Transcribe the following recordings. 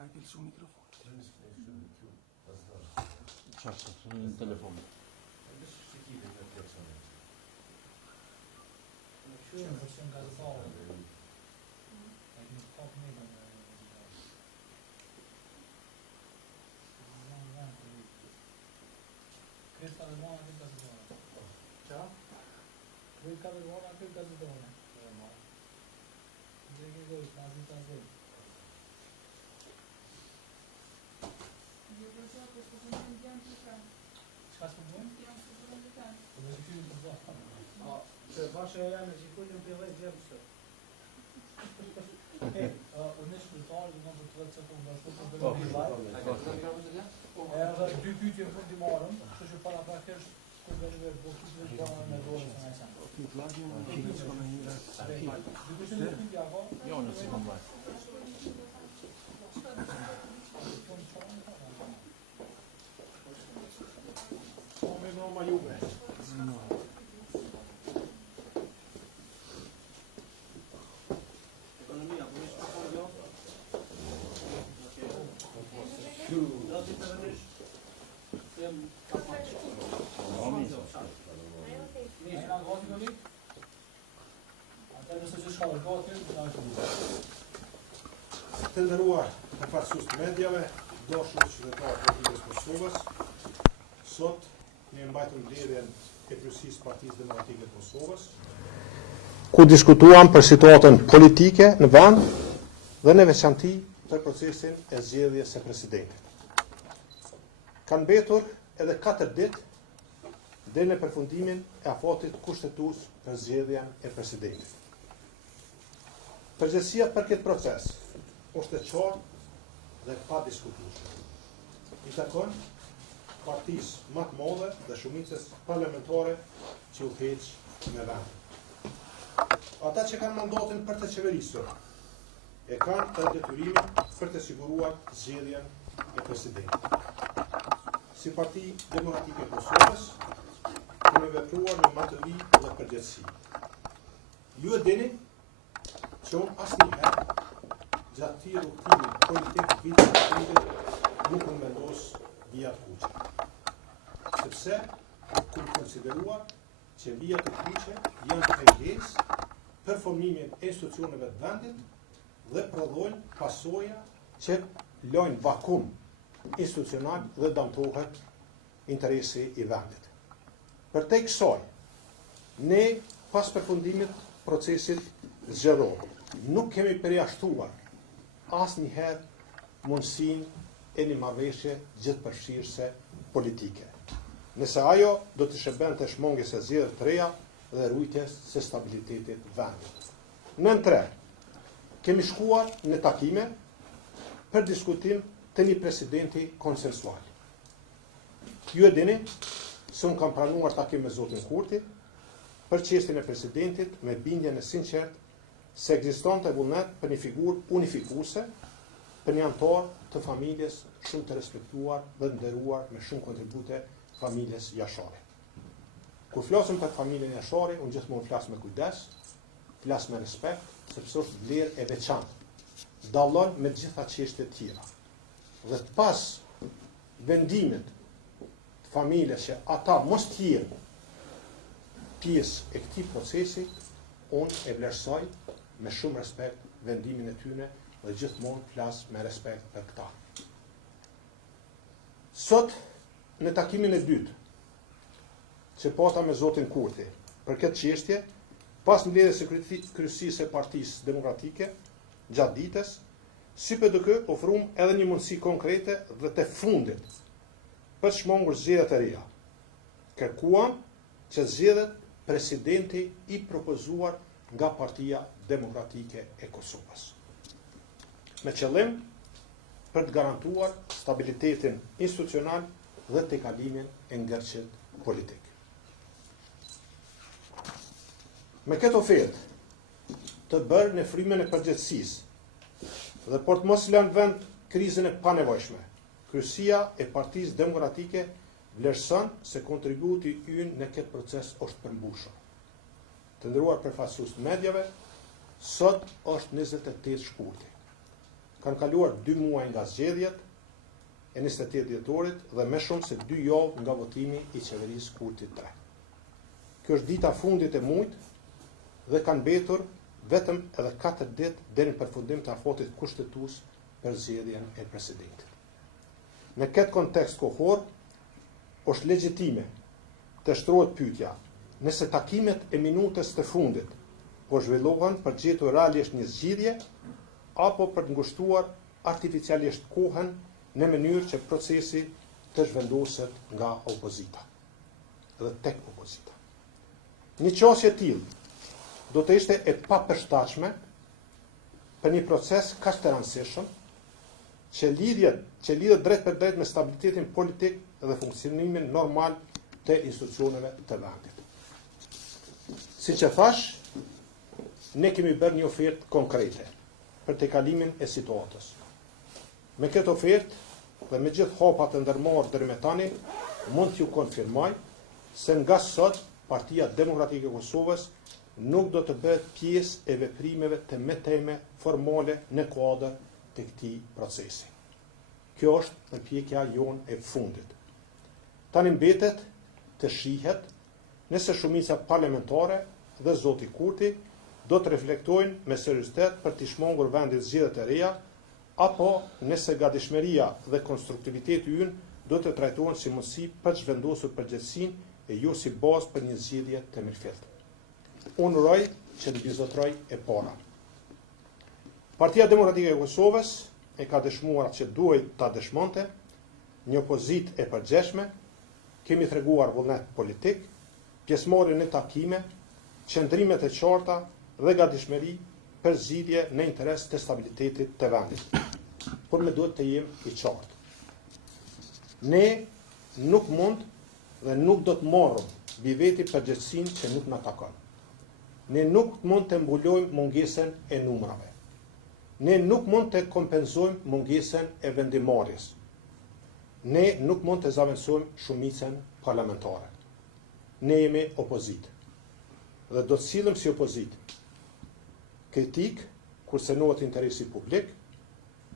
Ai ke lësu mikrofon. Çfarë në telefon? Dy pyetje në fund i marrëm, kështu që para prakisht kur vjen vetë botues bana me dorë sa më. Jo, në sekondar. Të nderuar përfaqësues të mediave, dashur qytetarë të Republikës Kosovës, sot ne mbajtur mbledhjen e kryesisë Partisë Demokratike të Kosovës, ku diskutuam për situatën politike në vend dhe në veçanti për procesin e zgjedhjes së presidentit. Kanë mbetur edhe 4 ditë deri në përfundimin e afatit kushtetues për zgjedhjen e presidentit. Përgjegjësia për këtë proces është e qartë dhe pa diskutueshme. I takon partisë më të madhe dhe shumicës parlamentare që udhëheq me vend. Ata që kanë mandatin për të qeverisur e kanë të detyrimin për të siguruar zgjedhjen e presidentit. Si Parti Demokratike e Kosovës, kemi vepruar me matëri dhe përgjegjësi. Ju e dini që unë asnjëherë gjatë këtij rrugtimi politik vitit të fundit nuk unë vendos vijat kuqe. Sepse kur konsideruar që vijat e kuqe janë pengesë për formimin e institucioneve të vendit dhe prodhojnë pasoja që lojnë vakum institucional dhe dëmtohet interesi i vendit. Për te kësaj, ne pas përfundimit procesit zgjedhor, nuk kemi përjashtuar asnjëherë mundësinë e një marrëveshje gjithëpërfshirëse politike. Nëse ajo do të shërbente shmangjes së zgjedhjeve të reja dhe rujtjes së stabilitetit vendit. Në 3, kemi shkuar në takime për diskutim të një presidenti konsensual. Ju e dini se unë kam pranuar takim me zotin Kurti për çështjen e presidentit me bindjen e sinqertë se ekzistonte vullnet për një figurë unifikuese, për një antar të familjes shumë të respektuar dhe të nderuar me shumë kontribute familjes Jashari. Kur flasim për familjen Jashari, unë gjithmonë flas me kujdes, flas me respekt, sepse është vlerë e veçantë. Dallon me të gjitha çështjet e tjera. Dhe pas vendimit të familjes që ata mos të jenë pjesë e këtij procesi, unë e vlerësoj me shumë respekt vendimin e tyre dhe gjithmonë flas me respekt për këta. Sot, në takimin e dytë, që pata me zotin Kurti, për këtë çështje, pas mbledhjes së kryesisë së Partisë Demokratike, gjatë ditës, si PDK ofrum edhe një mundësi konkrete dhe të fundit për shmangur zgjedhjet e reja. Kërkuam që zgjedhet presidenti i propozuar nga Partia Demokratike e Kosovës. Me qëllim për të garantuar stabilitetin institucional dhe të kalimin e ngërçit politik. Me këtë ofertë të bërë në frymën e përgjegjësisë dhe për të mos lënë vend krizën e panevojshme, kryesia e Partisë Demokratike vlerëson se kontributi ynë në këtë proces është përmbushur. Të nderuar përfaqësues të mediave, sot është 28 shkurti. kanë kaluar 2 muaj nga zgjedhjet e 28 dhjetorit dhe më shumë se 2 javë nga votimi i qeverisë Kurti 3. Kjo është dita fundit e muajit dhe kanë mbetur vetëm edhe 4 ditë deri në përfundim të afatit kushtetues për zgjedhjen e presidentit. Në këtë kontekst kohor, është legjitime të shtrohet pyetja, nëse takimet e minutës të fundit po zhvillohen për gjetur realisht një zgjidhje apo për të ngushtuar artificialisht kohën në mënyrë që procesi të zhvendoset nga opozita dhe tek opozita. Një qasje e tillë do të ishte e papërshtatshme për një proces kaq të rëndësishëm që lidhet drejt për drejt me stabilitetin politik dhe funksionimin normal të institucioneve të vendit. Siç e thash, ne kemi bërë një ofertë konkrete për të kalimin e situatës. Me këtë ofertë dhe me gjithë hapat e ndërmarrë deri më tani, mund t'ju konfirmoj se nga sot Partia Demokratike e Kosovës nuk do të bëhet pjesë e veprimeve të mëtejme formale në kuadër të këtij procesi. Kjo është përpjekja jonë e fundit. Tani mbetet të shihet nëse shumica parlamentare dhe zoti Kurti do të reflektojnë me seriozitet për të shmangur vendit zgjedhjet e reja, apo nëse gatishmëria dhe konstruktiviteti ynë do të trajtohen si mundësi për të zhvendosur përgjegjësinë e jo si bazë për një zgjidhje të mirëfillt. Unë uroj që të bizotroj e para. Partia Demokratike e Kosovës e ka dëshmuar që duhet ta dëshmonte një opozitë e përgjithshme, kemi treguar vullnet politik, pjesëmarrje në takime, qëndrimet e qarta dhe gatishmëri për zgjidhje në interes të stabilitetit të vendit. Por me duhet të jemi i qartë. Ne nuk mund dhe nuk do të marrim mbi veti përgjegjësinë që nuk na takon. Ne nuk mund të mbulojmë mungesën e numrave. Ne nuk mund të kompenzojmë mungesën e vendimarrjes. Ne nuk mund të zaventësojmë shumicën parlamentare. Ne jemi opozitë. Dhe do të sillim si opozitë. Kritik kur synohet interesi publik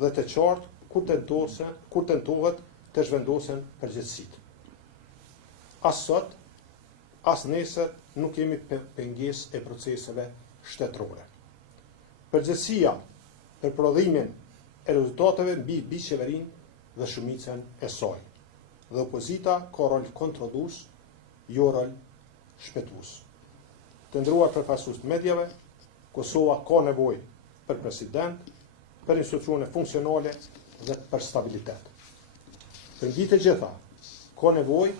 dhe të qartë kur tentohet të zhvendosen përgjegjësitë. As sot, as nesër nuk jemi pengesë e proceseve shtetërore. Përgjegjësia për prodhimin e rezultateve mbi qeverinë dhe shumicën e saj. Dhe opozita ka rol kontrollues, jo rol shpëtues. Të nderuar përfaqësues të mediave, Kosova ka nevojë për president, për institucione funksionale dhe për stabilitet. Për mbi të gjitha, ka nevojë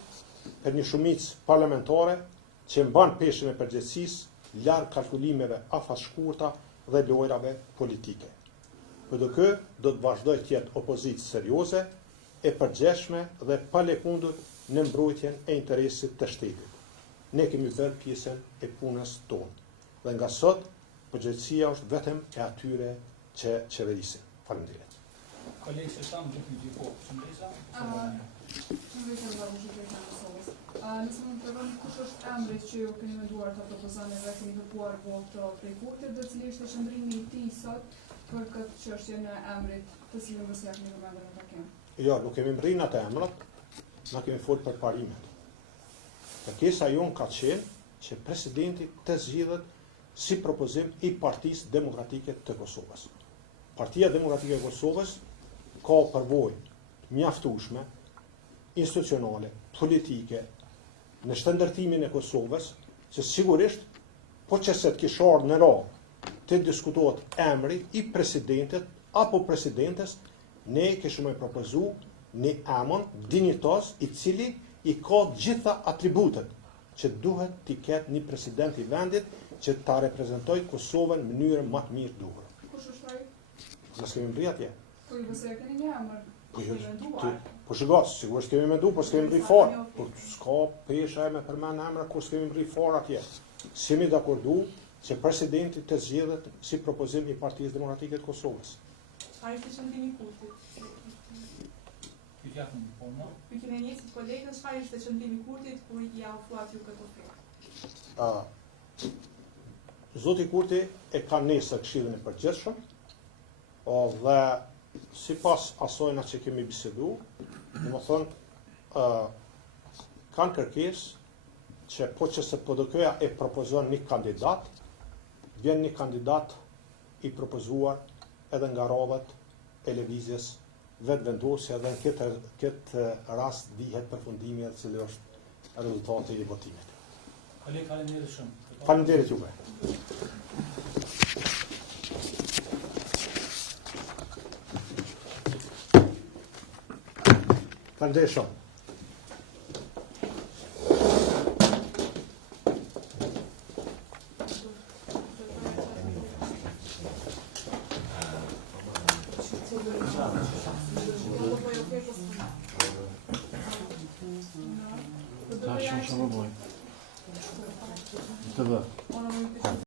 për një shumicë parlamentare që mban peshën e përgjegjësisë larg kalkulimeve afashshkurta dhe lojrave politike. PDK do të vazhdoj të jetë opozitë serioze, e përgjithshme dhe pa lëkundur në mbrojtjen e interesit të shtetit. Ne kemi bërë pjesën e punës tonë. Dhe nga sot, përgjegjësia është vetëm e atyre që qeverisin. Faleminderit. Kolegë se sa më gjithë po, Shëndesa? Shëndesa nga Bashkësia e Kosovës. Nëse mund të tregoni kush është emri që ju keni menduar të propozoni dhe keni kërkuar votë prej Kurtit dhe cili është qëndrimi i tij sot për këtë çështje në emrit të cilën do s'ia keni përmendur në takim? Jo, nuk kemi mbërrinë atë emrat, na kemi folur për parimet. Kërkesa jonë ka qenë që presidenti të zgjidhet si propozim i Partisë Demokratike të Kosovës. Partia Demokratike e Kosovës ka përvojë mjaftueshme institucionale, politike në shëndërtimin e Kosovës, që sigurisht po që se të kishar në radhë të diskutohet emri i presidentit apo presidentes, ne kishëm e propozu një emër dinjitos i cili i ka gjitha atributet që duhet t'i ketë një president i vendit që ta reprezentoj Kosovën në mënyrë më të mirë duhur. Kush është ai? Nëse kemi mbri atje. Po ju besoj keni një emër. Po shikoj, sigurisht kemi menduar, po s'kemi mbri fare. Po s'ka pesha me përmend emra kur s'kemi mbri fare atje. S'jemi dakordu që presidenti të zgjedhet si propozim i Partisë Demokratike të Kosovës. Ai është qëndrimi i Kurtit. Ju keni njësit kolegës, çfarë ishte qëndrimi i Kurtit kur ja ofruat ju këtë ofertë? Zoti Kurti e ka nesër Këshillin e Përgjithshëm, dhe sipas asojna që kemi bisedu, kanë kërkesë që po që se PDK-ja e propozon një kandidat, vjen një kandidat i propozuar edhe nga radhat e lëvizjes vetë vendosja dhe në këtë rast dihet përfundimi e cili është rezultati i votimit. Faleminderit shumë. Faleminderit juve. Faleminderit shumë. Ta shumë shumë bëjmë. Të dhe.